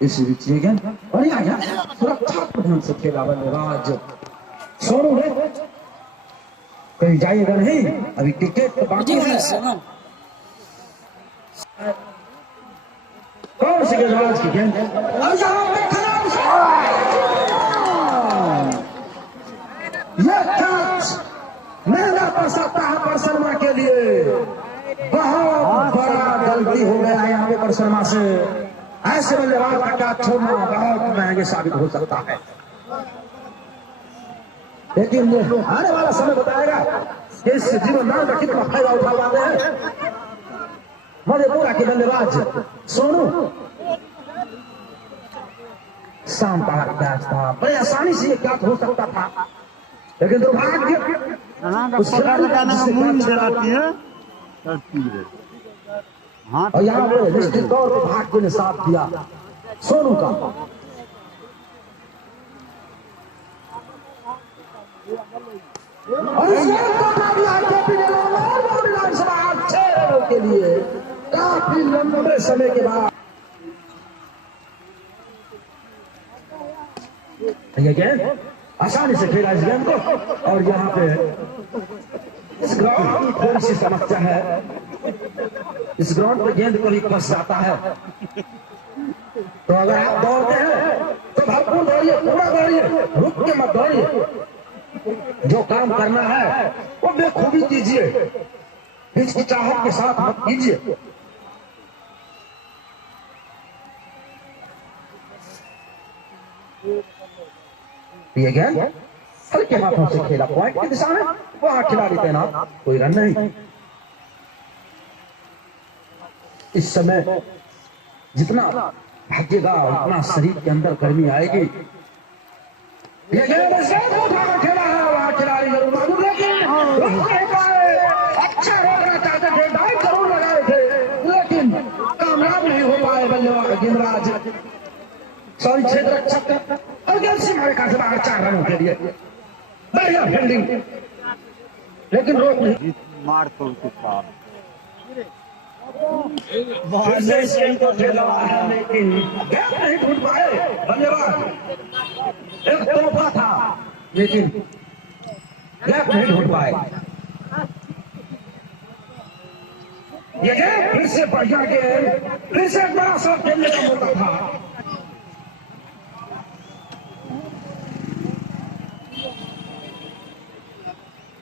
इस गेंद बढ़िया गया, सुरक्षात्मक ढंग से खेला बल्लेबाज सोनू ने। कहीं जाइएगा नहीं, अभी क्रिकेट तो बाकी है। कौन सी गेंदबाज की गेंद और यहाँ पे खराब ये कैच महंगा पड़ सकता है पर शर्मा के लिए। बहुत बड़ा गलती हो गया यहाँ पे पर शर्मा से। ऐसे बल्लेबाज का कैच छोड़ना बहुत महंगे साबित हो सकता है, लेकिन आने वाला समय बताएगा कि इस जीवन दान का कितना फायदा उठा पाते हैं। मधेपुरा के बल्लेबाज सोनू शाम का कैच था, बड़ी आसानी से ये कैच हो सकता था, लेकिन दुर्भाग्य उस खिलाड़ी का मुंह चलाती है और यहाँ पे निश्चित तौर पर भाग्य ने साथ दिया सोनू का। और इस के लिए काफी लंबे समय के बाद ये गेंद आसानी से खेला इस गेंद को। और यहाँ पे इस ग्राउंड की थोड़ी सी समस्या है, इस ग्राउंड पे गेंद को ही फंस जाता है। तो अगर आप दौड़ते हैं तो भरपूर दौड़िए, पूरा दौड़िए, रुक के मत दौड़िए। जो काम करना है वो बेखूबी कीजिए, हिचकिचाहट के साथ मत कीजिए। ये गेंद हल्के हाथों से खेला पॉइंट की दिशा में, वहां खिलाड़ी तैनात, कोई रन नहीं। इस समय जितना भागेगा उतना शरीर के अंदर गर्मी आएगी। ये गेंद उठाकर खेला है, वहां खिलाड़ी जरूर मौजूद, लेकिन रोक नहीं पाए। अच्छा रोकना चाहते थे, डाइव जरूर लगाए थे, लेकिन कामयाब नहीं हो पाए बल्लेबाज गेंदबाज सॉरी क्षेत्र रक्षक और गेंद सीमा रेखा से बाहर 4 रनों के लिए। बढ़िया फील्डिंग, लेकिन रोक नहीं मार तो उसके पास को खेला है, लेकिन गेंद नहीं टूट पाए बल्लेबाज। एक तोहफा था, लेकिन गेंद नहीं टूट पाए। ये गेंद फिर से बढ़िया गेंद, फिर से एक बड़ा शॉट खेलने का मौका था।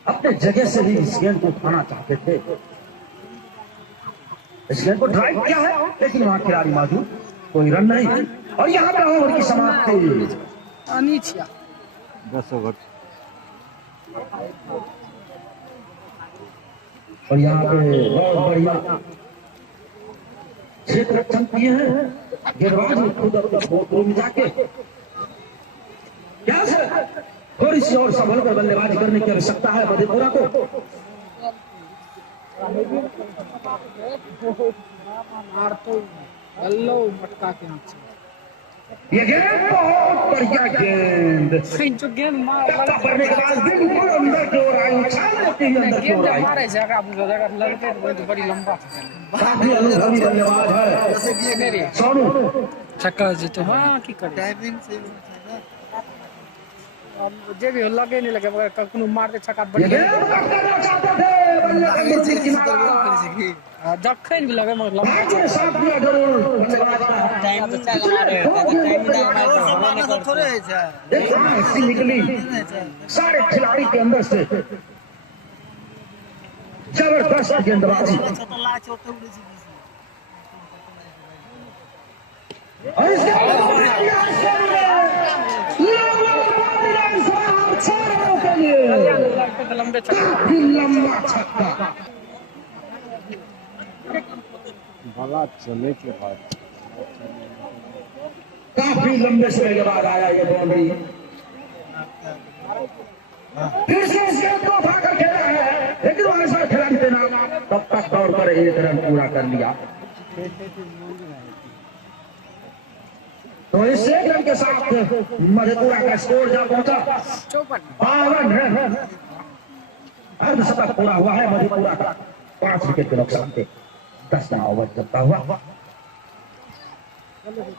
अपने जगह से ही इस गेंद को उठाना चाहते थे, इस गेंद को ड्राइव किया है, लेकिन वहां खिलाड़ी मौजूद, कोई रन नहीं। और यहाँ पे ओवर की समाप्ति 10 ओवर। और यहाँ पे बहुत बढ़िया क्षेत्र रक्षण किए हैं गेंदबाज ने खुद अपने फोटो में जाके। क्या सर थोड़ी सी और संभल कर बल्लेबाजी करने की आवश्यकता है मधेपुरा को। ये गेंद बहुत बढ़िया गेंद, जो गेंद पड़ने के बाद बिल्कुल अंदर की ओर आई, उछाल लेती है अंदर की ओर आई। मारे जगह लगते तो बड़ी लंबा काफी अनुभवी बल्लेबाज है सोनू। छक्का जीते हाँ की करे टाइमिंग से जे भी लगे नहीं लगे मगर कखनो मार दे छक्का बढ़िया जखन भी लगे मगर लंबा निकली सारे खिलाड़ी के अंदर से जबरदस्त गेंदबाजी। लंबे लंबा छक्का भला चले के बाद काफी लंबे समय के बाद आया ये बाउंड्री। फिर से इस गेंद को उठाकर खेला है, लेकिन वहां से खिलाड़ी तैनात, तब तक दौड़ कर 1 रन पूरा कर लिया। तो इस 1 रन के साथ मधेपुरा का स्कोर जहाँ पहुंचा 52 रन। अर्धशतक पूरा हुआ है मधेपुरा का 5 विकेट के नुकसान पे 10 ओवर चलता हुआ। खिलाड़ी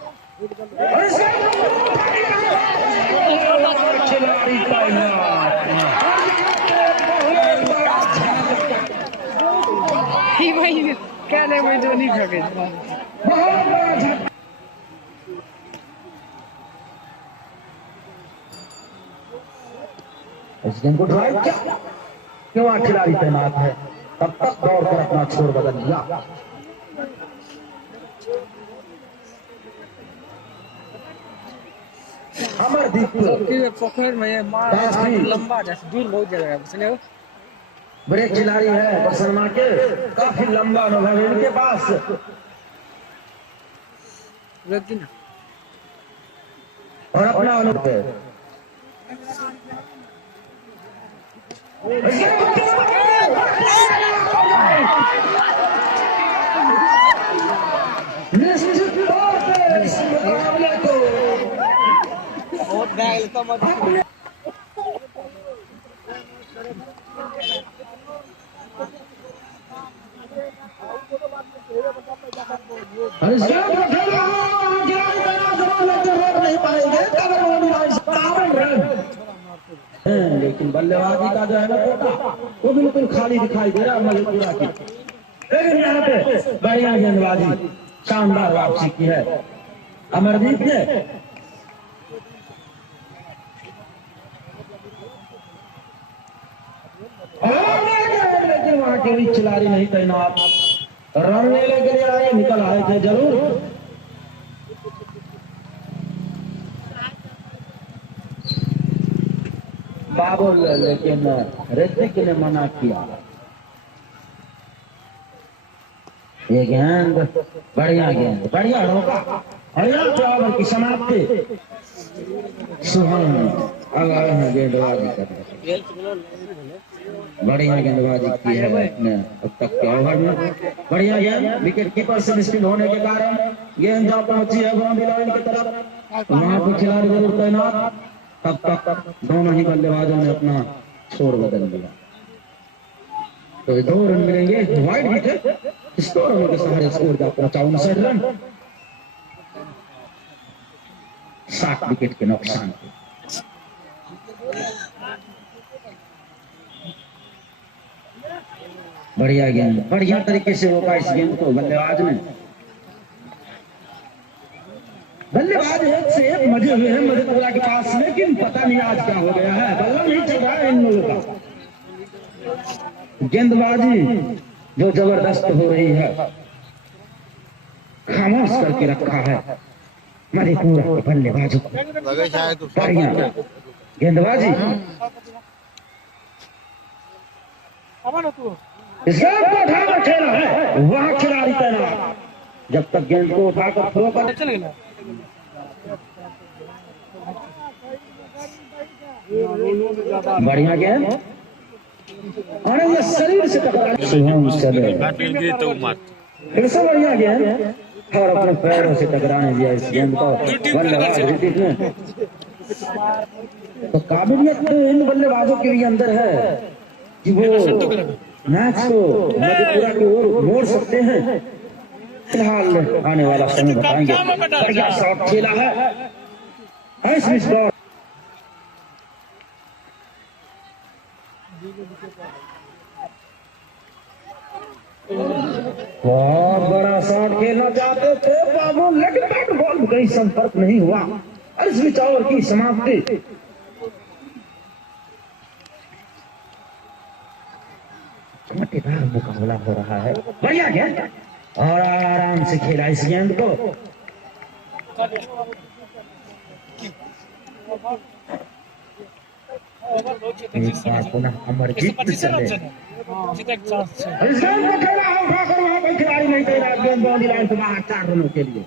भाई कहने में जो नहीं खगे इस गेंद को ड्राइव किया, क्यों वहां खिलाड़ी तैनात है, तब तक दौड़ कर अपना छोर बदल लिया। अमरदीप पोखर में मार लंबा जैसे दूर बहुत जगह है, समझे हो? बड़े खिलाड़ी है बसरमा के, काफी लंबा अनुभव है इनके पास। और अपना अनुभव निश्चित तौर पे इस मुकाबले को लेकिन बल्लेबाजी का जो है ना कोटा वो बिल्कुल खाली दिखाई दे रहा है मधेपुरा की। लेकिन यहाँ पे बढ़िया गेंदबाजी शानदार वापसी की है अमरदीप ने। लेकिन वहां के भी खिलाड़ी नहीं तैनात, रन लेने के लिए आए, निकल आए थे जरूर। बाबुल लेकिन ऋतिक ने मना किया। ये गेंद बढ़िया गेंद, बढ़िया रोका और यहाँ ओवर की समाप्ति। सुहन गेंदबाजी कर रहे, बढ़िया गेंदबाजी की है अपने अब तक के ओवर में। बढ़िया गेंद, विकेट कीपर से मिस्टेक होने के कारण गेंद जहाँ पहुंची है बाउंड्री लाइन की तरफ, वहां पर खिलाड़ी जरूर तैनात। तब तक दोनों ही बल्लेबाजों ने अपना छोर बदल दिया। तो 2 रन मिलेंगे, वाइड विकेट, इस 2 रनों के सहारे स्कोर जा पहुंचा 59 रन 60 विकेट के नुकसान पे। बढ़िया गेंद, बढ़िया तरीके से रोका इस गेंद को बल्लेबाज ने। बल्लेबाज एक से एक मजे हुए हैं मधेपुरा के पास, लेकिन पता नहीं आज क्या हो गया है, बल्ला नहीं चल रहा है इन लोगों का। गेंदबाजी जो जबरदस्त हो रही है, खामोश करके रखा है मधेपुरा के बल्लेबाजों को। बढ़िया गेंदबाजी, इस गेंद को उठाकर खेला है, वहां खिलाड़ी तैनात। जब तक गेंद को उठाकर थ्रो कर बढ़िया गेंद, अरे ये शरीर से टकरा फिर से बढ़िया गेंद और अपने पैरों से टकराने दिया इस गेंद को बल्लेबाज ऋतिक ने। तो काबिलियत तो इन बल्लेबाजों के भी अंदर है कि वो मैच को मधेपुरा की ओर मोड़ सकते हैं। फिलहाल आने वाला समय बताएंगे। बढ़िया शॉट खेला है बहुत बड़ा शॉट खेलना चाहते थे बाबू, लेकिन बैट बॉल में कहीं संपर्क नहीं हुआ। इस ओवर की समाप्ति। चमकदार मुकाबला हो रहा है, बढ़िया गेंद और आराम से खेला इस गेंद को। पुनः अमरजीत चले, खिलाड़ी नहीं दे रहा, गेंद बाउंड्री लाइन से बाहर 4 रनों के लिए।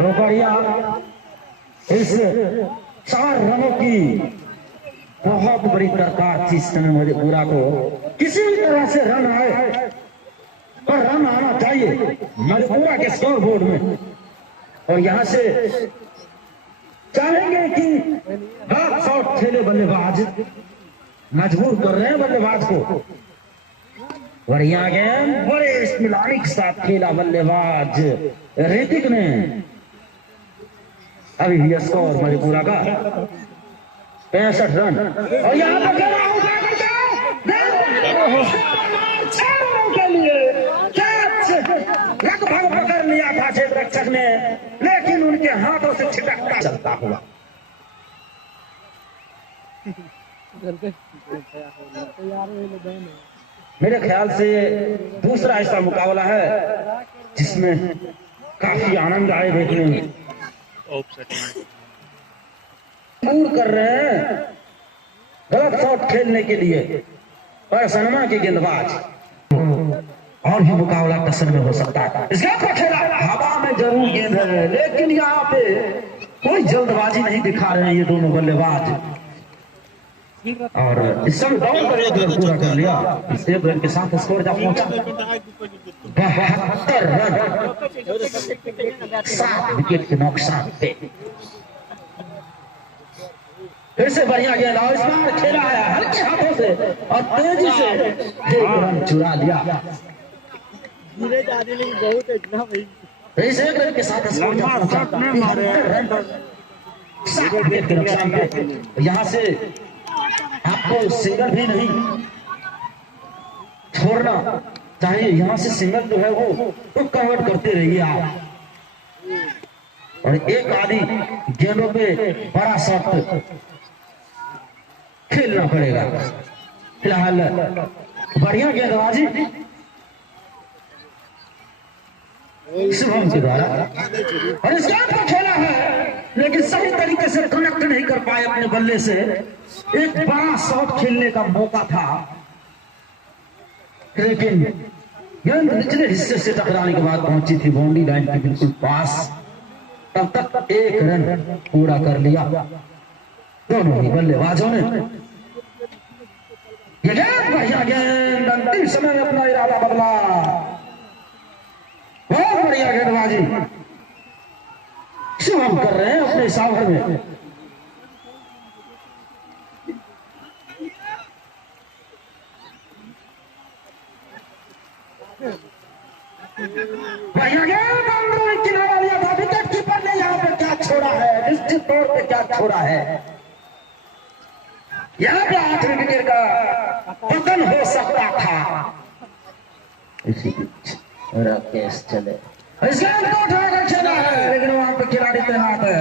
रोकड़िया इस 4 रनों की बहुत बड़ी दरकार थी इस समय मधेपुरा को। किसी भी तरह से रन आए, पर रन आना चाहिए मधेपुरा के स्कोर बोर्ड में। और यहाँ से चाहेंगे कि हाफ शॉट खेले बल्लेबाज, मजबूर कर रहे हैं बल्लेबाज को। बढ़िया गेंद, बड़े इस्मिलानी के साथ खेला बल्लेबाज ऋतिक ने। अभी ये स्कोर मणिपुरा का 65 रन। और यहाँ पर खेला आउट आकर के 6 रनों के लिए कैच लगभग पकड़ लिया था क्षेत्र रक्षक ने, लेकिन उनके हाथों से छिटकता चलता हुआ। मेरे ख्याल से दूसरा ऐसा मुकाबला है जिसमें काफी आनंद आए देखने में। दूर कर रहे हैं गलत शॉट खेलने के लिए पर सनमा के गेंदबाज, और भी मुकाबला टसन में हो सकता है। इसका खेला हवा में जरूर गेंद है, लेकिन यहाँ पे कोई जल्दबाजी नहीं दिखा रहे हैं ये दोनों बल्लेबाज। और इस समय डाउन पर एक रन पूरा कर लिया। इस एक रन के साथ स्कोर जा पहुंचा 72 रन 7 विकेट के नुकसान पे। फिर से बढ़िया गेंद और इस बार खेला है हल्के हाथों से और तेजी से एक रन चुरा लिया। फिर से एक रन के साथ स्कोर जा पहुंचा 73 रन 7 विकेट के नुकसान पे। यहाँ से आपको सिंगल भी नहीं छोड़ना चाहिए, यहाँ से सिंगल जो है वो तो कन्वर्ट करते रहिए आप, और एक आधी गेंदों पे बड़ा शॉट खेलना पड़ेगा। फिलहाल बढ़िया गेंदबाजी शुभम के द्वारा, और इस गेंद को खेला है लेकिन सही तरीके से कनेक्ट नहीं कर पाए अपने बल्ले से। एक बड़ा शॉट खेलने का मौका था, लेकिन गेंद निचले हिस्से से टकराने के बाद पहुंची थी बाउंड्री लाइन के बिल्कुल पास। तब तक एक रन पूरा कर लिया दोनों ही बल्लेबाजों ने। ये गेंद बढ़िया गेंद, अंतिम समय में अपना इरादा बदला, बहुत बढ़िया गेंदबाजी शुभम कर रहे हैं अपने सावर में। बढ़िया गेंद अंदर किनारा लिया था, विकेट कीपर ने यहाँ पर क्या छोड़ा है, निश्चित तौर पे क्या छोड़ा है। यहाँ पे 8वें विकेट का पतन हो सकता था। इसी बीच राकेश चले इस गेंद को उठाकर खेला है, लेकिन वहां पे खिलाड़ी तैनात है,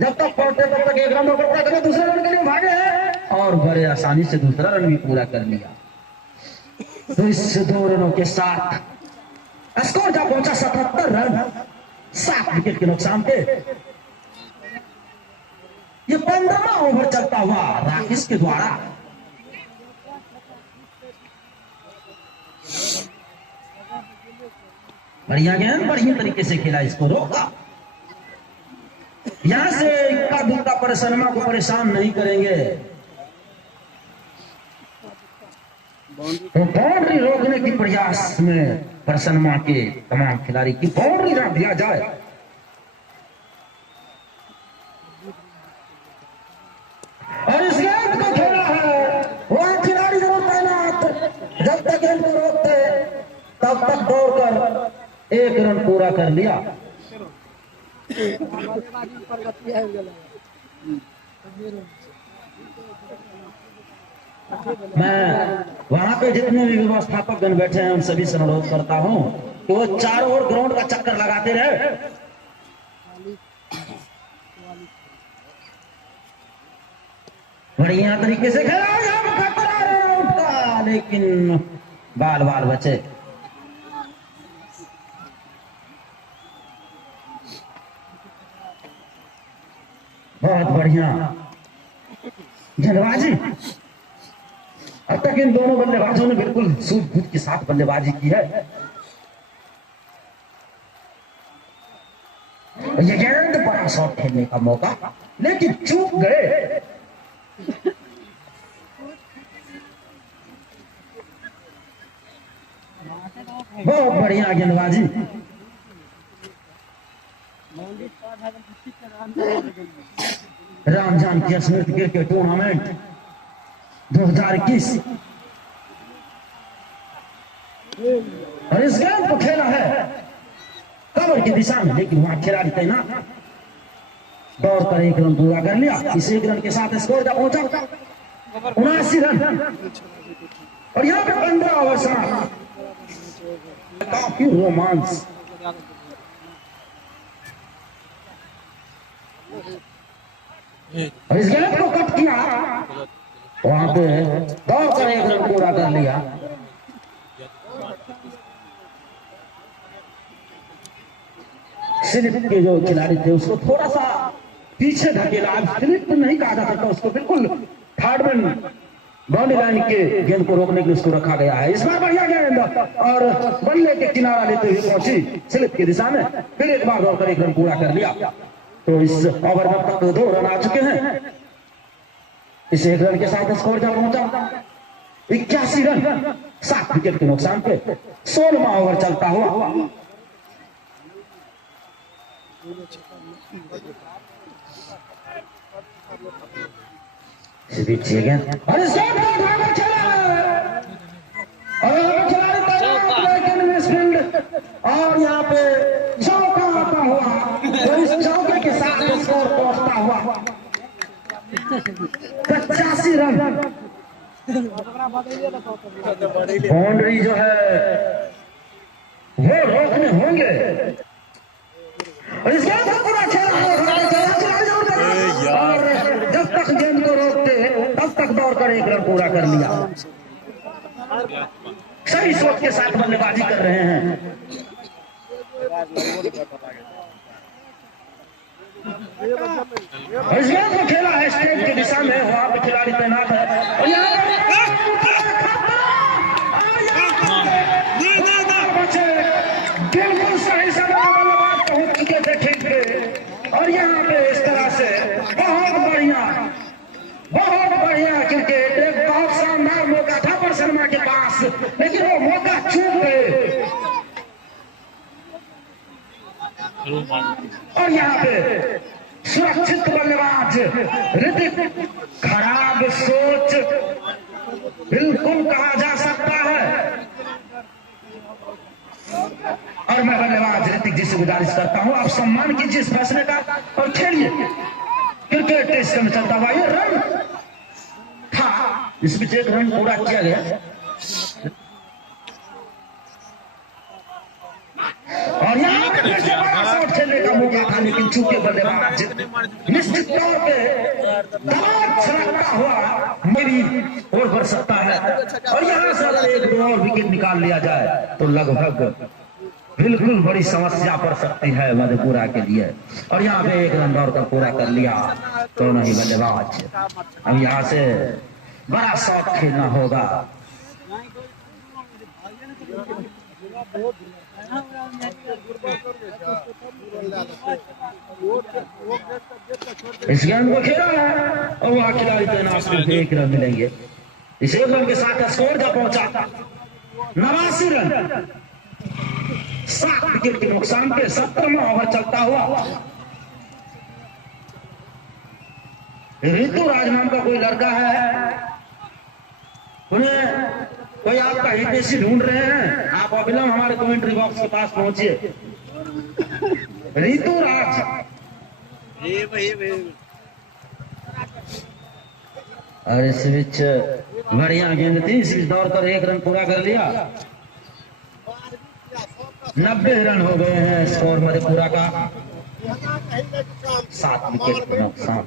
जब तक पहुंचे तब तक एक रन करता था, दूसरे रन के लिए भागे हैं और बड़े आसानी से दूसरा रन भी पूरा कर लिया। तो इस 2 रनों के साथ स्कोर जा पहुंचा 77 रन 7 विकेट के नुकसान पे। ये 15वां ओवर चलता हुआ राकेश के द्वारा। बढ़िया गेंद बढ़िया तरीके से खेला, इसको रोका। यहां से इक्का दुक्का पर सनमा को परेशान नहीं करेंगे, तो बाउंड्री रोकने की प्रयास में परसनमा के तमाम खिलाड़ी की बाउंड्री ना दिया जाए। और इस गेंद को खेला है वह खिलाड़ी जरूर तैनात, जब तक गेंद को रोकते तब तक दौड़कर एक रन पूरा कर लिया। मैं वहां पे जितने भी व्यवस्थापक गण बैठे हैं उन सभी से अनुरोध करता हूं कि वो चारों ओर ग्राउंड का चक्कर लगाते रहे। बढ़िया तरीके से खेला, लेकिन बाल बाल बचे। बहुत बढ़िया गेंदबाजी। अब तक इन दोनों बल्लेबाजों ने बिल्कुल सूझबूझ के साथ बल्लेबाजी की है। ये गेंद बड़ा शॉट खेलने का मौका, लेकिन चूक गए। बहुत बढ़िया गेंदबाजी। राम जानकी स्मृति क्रिकेट टूर्नामेंट 2021 और इस गेंद को खेला है कवर की दिशा में, लेकिन वहां खिलाड़ी तैनात। दौड़ कर एक रन पूरा कर लिया। इस एक रन के साथ स्कोर का पहुंचा 79 रन। और यहाँ पे 15 ओवर समाप्त। काफी रोमांस। और इस गेंद को कट किया, वहां पे दौड़ कर एक रन पूरा कर लिया। स्लिप के जो खिलाड़ी थे उसको थोड़ा सा पीछे धकेला। स्लिप तो नहीं कहा जा सकता उसको, बिल्कुल थर्ड मैन बाउंड्री लाइन के गेंद को रोकने के लिए उसको रखा गया है। इस बार बढ़िया गेंद और बल्ले के किनारा लेते हुए पहुंची स्लिप की दिशा में, फिर एक बार दौड़कर एक रन पूरा कर लिया। तो इस ओवर में तक 2 रन आ चुके हैं। इस एक रन के साथ स्कोर जा पहुंचा 81 रन, 7 विकेट के नुकसान पे 16वां ओवर चलता हुआ। और इस गेंद और यहाँ पे चौका आता हुआ, तो इस चौके के साथ स्कोर पहुंचता हुआ 85 रन। बाउंड्री जो है वो रोकने होंगे। और इस गेंद को पूरा खेला और जब तक गेंद को रोकते तब तक दौड़कर एक रन पूरा कर लिया। सही सोच के साथ बल्लेबाजी कर रहे हैं। इस गेंद को खेला है स्टेज की दिशा में, वहां पे खिलाड़ी तैनात है। और यहाँ बिल्कुल सही समय बल्लेबाज पहुंच चुके थे ठीक पे। और यहाँ पे इस तरह से बहुत बढ़िया क्रिकेट, एक बहुत शानदार मौका था पर शर्मा के पास, लेकिन वो मौका चूक गए। और यहाँ पे सुरक्षित बल्लेबाज ऋतिक, खराब सोच बिल्कुल कहा जा सकता है। और मैं बल्लेबाज ऋतिक जी से गुजारिश करता हूं, आप सम्मान कीजिए इस फैसले का और खेलिए। क्रिकेट टेस्ट में चलता हुआ ये रन था, इस बीच एक रन पूरा किया गया। और यहाँ पे बड़ा शॉट खेलने का मौका था, लेकिन चूंकि बल्लेबाज निश्चित तौर पे बहुत छलकता हुआ मेरी ओर बढ़ सकता है। और यहाँ से अगर 1-2 और विकेट निकाल लिया जाए तो लगभग बिल्कुल बड़ी समस्या पड़ सकती है मधेपुरा के लिए। और यहाँ पे एक रन दौड़कर पूरा कर लिया दोनों ही बल्लेबाज। अब यहाँ से बड़ा शॉट खेलना होगा। इस गेंद को खेला है और वहां खिलाड़ी तैनात करके 1 रन मिलेंगे। इस 1 रन के साथ स्कोर जा पहुंचा 89 रन, 7 विकेट के नुकसान पे 17वां ओवर चलता हुआ। ऋतुराज नाम का कोई लड़का है, उन्हें कोई आपका हितैषी ढूंढ रहे हैं, आप अविलंब हमारे कमेंट्री बॉक्स के पास पहुंचिए। ऋतुराज और इस बीच बढ़िया गेंद थी, इस बीच दौड़कर 1 रन पूरा कर लिया। 90 रन हो गए हैं स्कोर मधेपुरा का, 7 विकेट का नुकसान।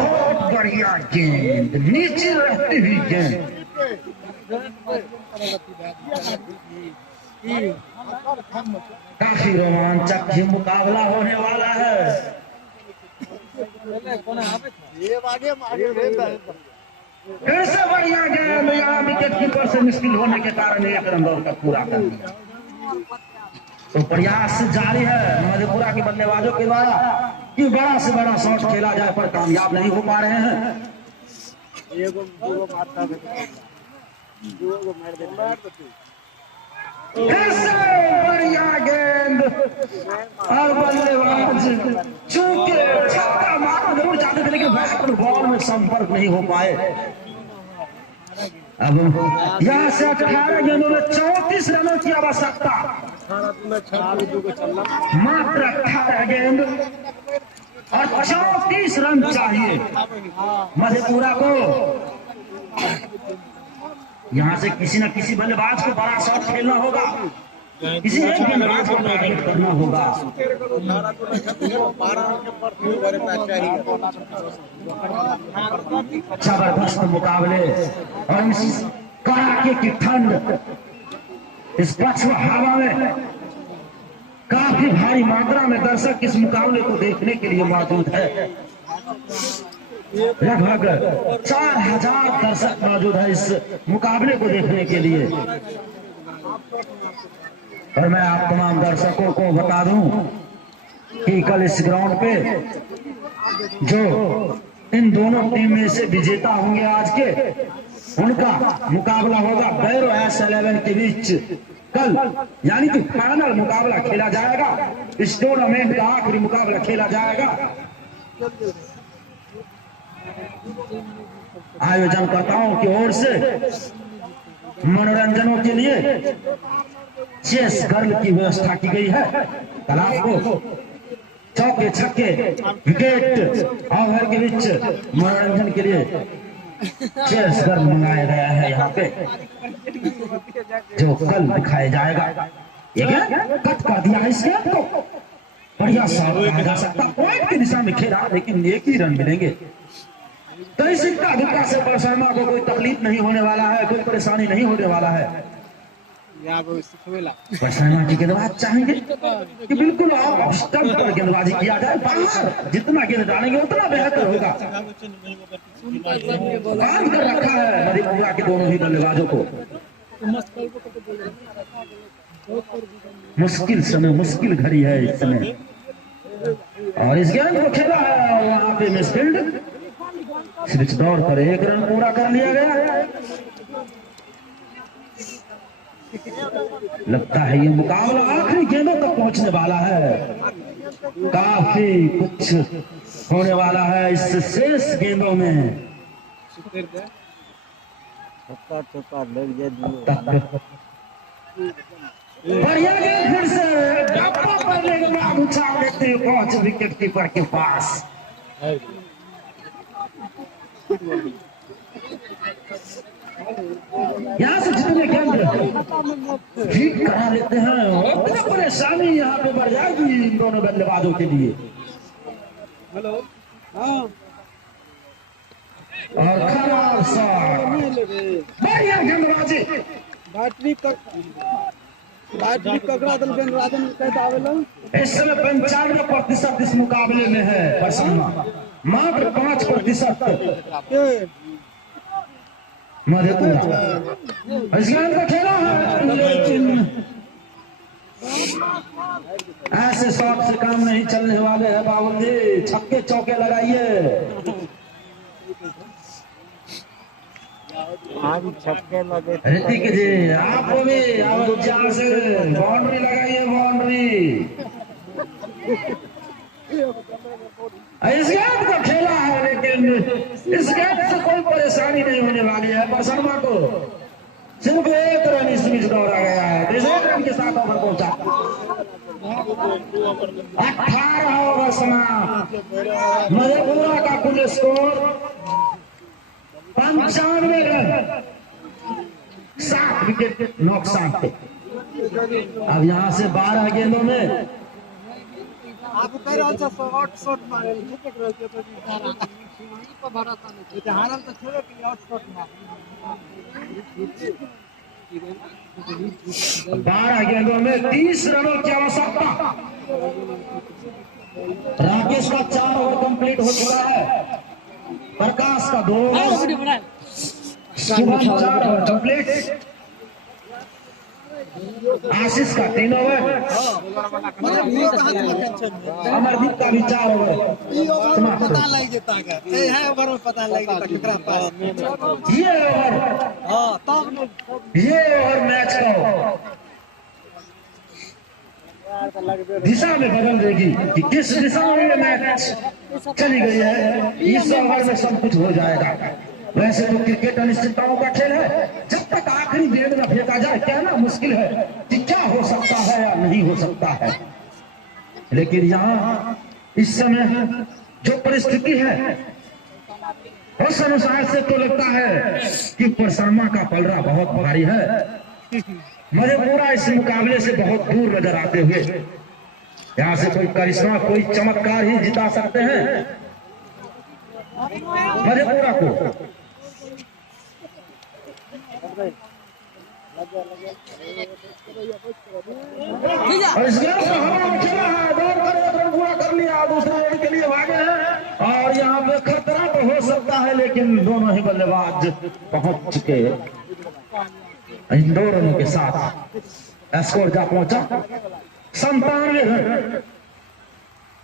बहुत बढ़िया गेंद, नीचे रहती हुई गेंद। काफी रोमांचक ही मुकाबला होने वाला है। फिर से बढ़िया गेंद, यहाँ विकेट कीपर से मुश्किल होने के कारण 1 रन दौड़कर पूरा कर दिया। तो प्रयास जारी है मधेपुरा के बल्लेबाजों के द्वारा कि बड़ा से बड़ा शॉट खेला जाए, पर कामयाब नहीं हो पा रहे हैं। कैसे बढ़िया गेंद और बल्लेबाज चूंकि छक्का मारना जरूर चाहते थे, लेकिन बैट बॉल में संपर्क नहीं हो पाए। अब यहाँ से 18 गेंदों में 34 रनों की आवश्यकता। मात्र 18 गेंद और 34 रन चाहिए मधेपुरा को। यहाँ से किसी न किसी बल्लेबाज को बड़ा शॉट खेलना होगा, किसी एक गेंदबाज को टारगेट करना होगा। जबरदस्त मुकाबले और इस कड़ाके की ठंड, इस पछुआ हवा में काफी भारी मात्रा में दर्शक इस मुकाबले को देखने के लिए मौजूद है। लगभग 4000 दर्शक मौजूद है इस मुकाबले को देखने के लिए। और मैं आप तमाम दर्शकों को बता दूं कि कल इस ग्राउंड पे जो इन दोनों टीम में से विजेता होंगे आज के, उनका मुकाबला होगा बैरो S11 के बीच कल, यानी कि फाइनल मुकाबला खेला जाएगा। इस टूर्नामेंट का आखिरी मुकाबला खेला जाएगा। आयोजनकर्ताओं की ओर से मनोरंजनों के लिए चेस गर्ल की व्यवस्था की गई है। कल आपको चौके छक्के विकेट ओवर के बीच मनोरंजन के लिए चेस गर्ल मंगाया गया है यहाँ पे, जो कल दिखाया जाएगा। ये कट कर दिया है इस गेम को, बढ़िया शॉट कहा जा सकता, पॉइंट की दिशा में खेला लेकिन एक ही रन मिलेंगे। तो इस सिक्का धुक्का से शर्मा को कोई तकलीफ नहीं होने वाला है, कोई परेशानी नहीं होने वाला है। शर्मा की गेंदबाज चाहेंगे कि बिल्कुल आप स्टंप पर गेंदबाजी किया जाए, बाहर जितना गेंद डालेंगे उतना बेहतर होगा। बांध कर रखा है मधेपुरा के दोनों ही बल्लेबाजों को। मुश्किल समय, मुश्किल घड़ी है इस समय, और इस गेंद को खेला है वहां पे मिसफील्ड, स्विच दौड़ कर एक रन पूरा कर लिया गया। लगता है ये मुकाबला आखिरी गेंदों तक पहुंचने वाला है, काफी कुछ होने वाला है इस शेष गेंदों में। बढ़िया गेंद फिर से डब्बा पड़ने के बाद उछाल देते हुए पहुंचे विकेट कीपर के पास। यहाँ से जितने गेंद ठीक करा लेते हैं उतनी परेशानी यहाँ पे बढ़ जाएगी इन दोनों बल्लेबाजों के लिए। और खराब शॉट, बढ़िया गेंदबाजी। इस समय 95% इस मुकाबले में है प्रसन्ना, मात्र 5% मधेपुरा। इस गेंद का खेला है लेकिन ऐसे शॉट से काम नहीं चलने वाले हैं बाबुल जी, छक्के चौके लगाइए। छक्के लगे ऋतिक जी आपको भी चार से बाउंड्री लगाइए, बाउंड्री। इस गेंद को खेला है लेकिन इस गेंद से कोई परेशानी नहीं होने वाली है प्रसन्ना को। सिर्फ एक रन इस बीच दौड़ा गया है, तो एक रन के साथ ओवर पहुंचा। 18 ओवर समाप्त, मधेपुरा का कुल स्कोर 95 रन, 7 विकेट नुकसान पे। अब यहाँ से 12 गेंदों में आप कह रहे हो शॉट मारे विकेट रहते तो हारल तो छोड़ो कि शॉट मारे। 12 गेंदों में 30 रनों की आवश्यकता। राकेश का 4 ओवर कंप्लीट हो चुका है, प्रकाश का 2 ओवर, शिवम 4 ओवर कंप्लीट, आशीष का 3 ओवर, अमरदीप का भी 4 ओवर समाप्त। पता लग जाता है ओवर में, पता लग जाता कितना पास ये ओवर, हां तब ये ओवर मैच को दिशा में बदल देगी कि किस दिशा में ये मैच चली गई है। इस ओवर में सब कुछ हो जाएगा। वैसे तो क्रिकेट अनिश्चितताओं का खेल है, जब तक आखिरी गेंद न फेंका जाए कहना मुश्किल है कि क्या हो सकता है या नहीं हो सकता है। लेकिन यहाँ इस समय जो परिस्थिति है उस अनुसार से तो लगता है कि शर्मा का पलड़ा बहुत भारी है। मुझे पूरा इस मुकाबले से बहुत दूर नजर आते हुए, यहाँ से कोई करिश्मा कोई चमत्कार ही जिता सकते हैं मधेपुरा को। और इस गेम को हवा खेला है, दौड़ कर पूरा कर लिया, दूसरे ओवर के लिए भागे हैं और यहाँ पे खतरा तो हो सकता है, लेकिन दोनों ही बल्लेबाज पहुंच चुके। इन दो रनों के साथ स्कोर जा पहुंचा 97 रन,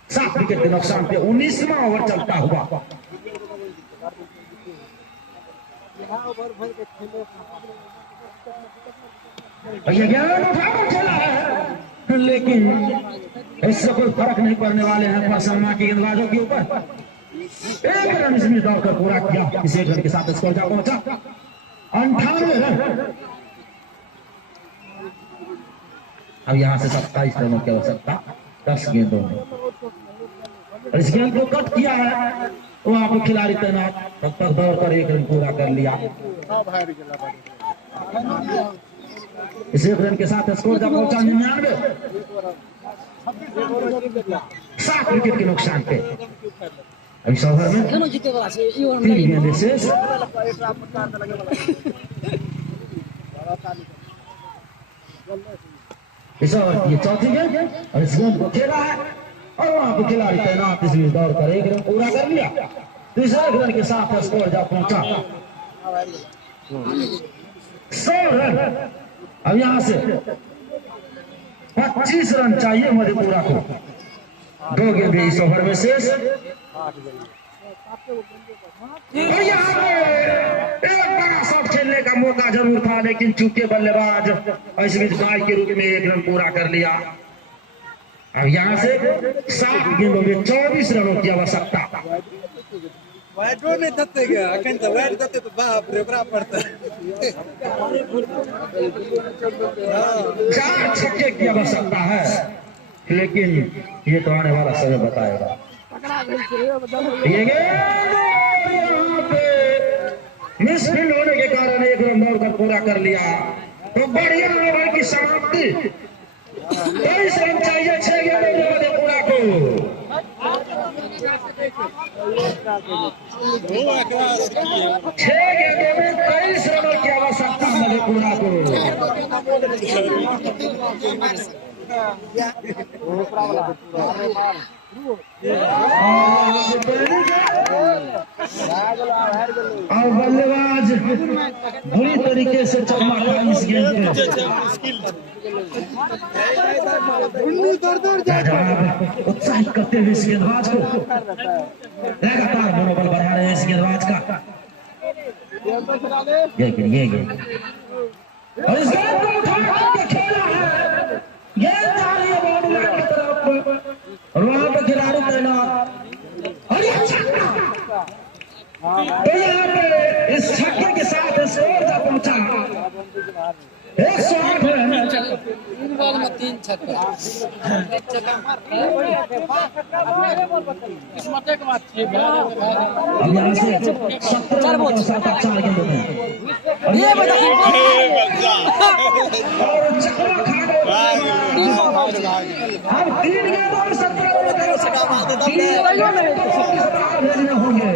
7 विकेट के नुकसान पे 19वां ओवर चलता हुआ। ये गेंद उठाकर खेला है, लेकिन इससे कोई फर्क नहीं पड़ने वाले हैं शर्मा के गेंदबाजों के ऊपर। एक रन इसमें दौड़कर पूरा किया, इस एक रन के साथ स्कोर जा पहुंचा 98 रन। अब यहाँ से 27 रनों की आवश्यकता 10 गेंदों में। इस गेंद को कट किया है, वहां पर खिलाड़ी तैनात, तब तक दौड़कर एक रन पूरा कर लिया। इस एक रन के साथ स्कोर जब पहुंचा 99, 7 विकेट के नुकसान पे। अभी इस ओवर में 3 गेंदें शेष। इस ओवर की चौथी गेंद और इस गेंद को खेला है और वहां पर खिलाड़ी तैनात, इसलिए दौड़ कर एक रन पूरा कर लिया। तीसरे एक रन के साथ स्कोर जब पहुंचा 100 रन। अब यहाँ से 25 रन चाहिए मधेपुरा को, 2 गेंदें इस ओवर में शेष। यहाँ पे एक बड़ा शॉट खेलने का मौका जरूर था, लेकिन चूंकि बल्लेबाज अश्विन बाई के रूप में 1 रन पूरा कर लिया। अब यहाँ से 7 गेंदों में 24 रनों की आवश्यकता। चार छक्के की आवश्यकता है, लेकिन ये तो आने वाला समय बताएगा। ये यहाँ पे मिसफील्ड होने के कारण 1 रन दौड़कर पूरा कर लिया, तो बढ़िया ओवर की समाप्ति। 23 रन चाहिए 6 गेंदों में मधेपुरा को। 6 गेंदों में 23 रनों की आवश्यकता मधेपुरा को। और बल्लेबाज बुरी तरीके से चौमा खाई इस गेंद पे। उत्साहित करते हुए इस गेंदबाज को, लगातार मनोबल बढ़ा रहे हैं इस गेंदबाज का। ये गेंद और इस गेंद को उठा के खेला है, गेंद जा रही है बाउंड्री लाइन की तरफ और वहां पे खिलाड़ी तैनात और ये छक्का। तो यहाँ पे इस छक्के के साथ स्कोर जा पहुंचा 108 रन। 3 बॉल में 3 छक्का। किस्मत के बात है। अब यहाँ से 17 रन के साथ 4 गेंदों में ये बताइए और चक्का खा गए। अब 3 गेंदों में 17 रन होंगे।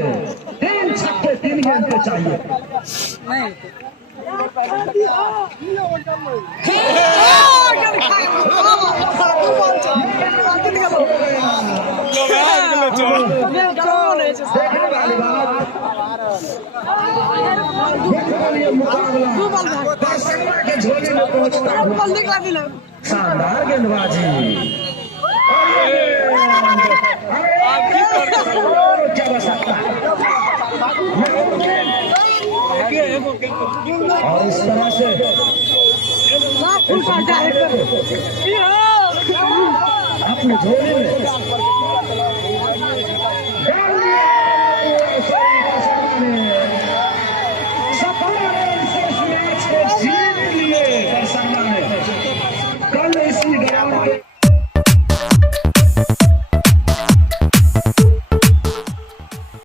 3 छक्के 3 गेंद पे चाहिए। नहीं देखने वाली बात, मुकाबला दर्शकों के झोली में पहुंचता हुआ शानदार गेंदबाजी। क्या बसता और इस तरह से अपने झोली में